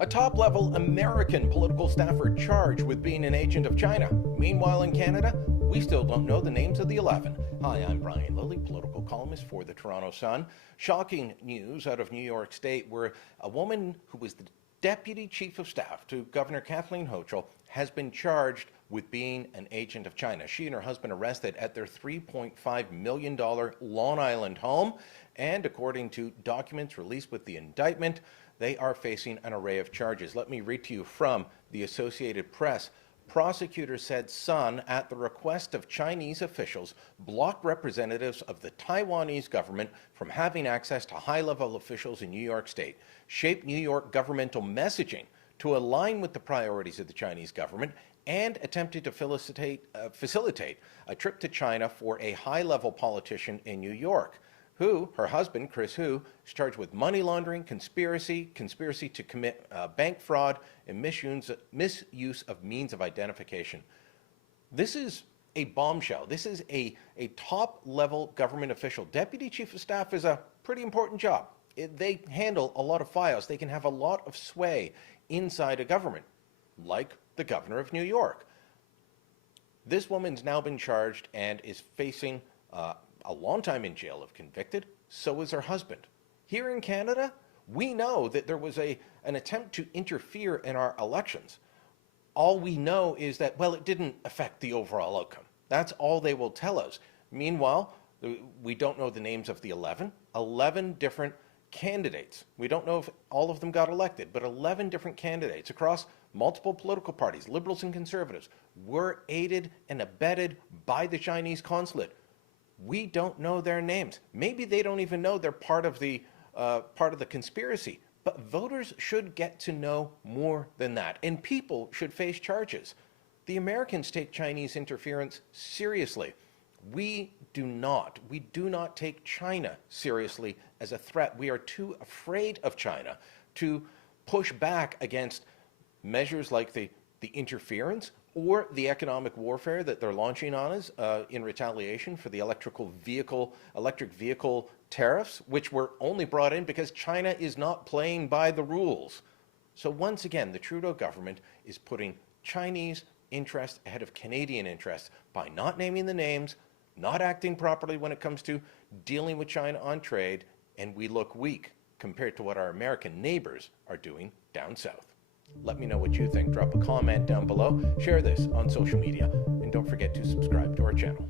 A top-level American political staffer charged with being an agent of China. Meanwhile, in Canada, we still don't know the names of the 11. Hi, I'm Brian Lilley, political columnist for the Toronto Sun. Shocking news out of New York State, where a woman who was the Deputy Chief of Staff to Governor Kathleen Hochul has been charged with being an agent of China. She and her husband arrested at their $3.5 million Long Island home, and according to documents released with the indictment, they are facing an array of charges. Let me read to you from the Associated Press. Prosecutors said Sun, at the request of Chinese officials, blocked representatives of the Taiwanese government from having access to high-level officials in New York State, shaped New York governmental messaging to align with the priorities of the Chinese government, and attempted to facilitate a trip to China for a high-level politician in New York, who, her husband, Chris Hu, is charged with money laundering, conspiracy to commit bank fraud, and misuse of means of identification. This is a bombshell. This is a top-level government official. Deputy Chief of Staff is a pretty important job. They handle a lot of files. They can have a lot of sway inside a government, like the governor of New York. This woman's now been charged and is facing a long time in jail if convicted. So is her husband. Here in Canada, we know that there was an attempt to interfere in our elections. All we know is that, well, it didn't affect the overall outcome. That's all they will tell us. Meanwhile, we don't know the names of the 11 different candidates. We don't know if all of them got elected, but 11 different candidates across multiple political parties, liberals and conservatives, were aided and abetted by the Chinese consulate. We don't know their names. Maybe they don't even know they're part of the conspiracy. But voters should get to know more than that, and people should face charges. The Americans take Chinese interference seriously. We do not. We do not take China seriously as a threat. We are too afraid of China to push back against measures like the interference or the economic warfare that they're launching on us in retaliation for the electric vehicle tariffs, which were only brought in because China is not playing by the rules. So once again, the Trudeau government is putting Chinese interests ahead of Canadian interests by not naming the names, not acting properly when it comes to dealing with China on trade, and we look weak compared to what our American neighbors are doing down south. Let me know what you think. Drop a comment down below. Share this on social media. And don't forget to subscribe to our channel.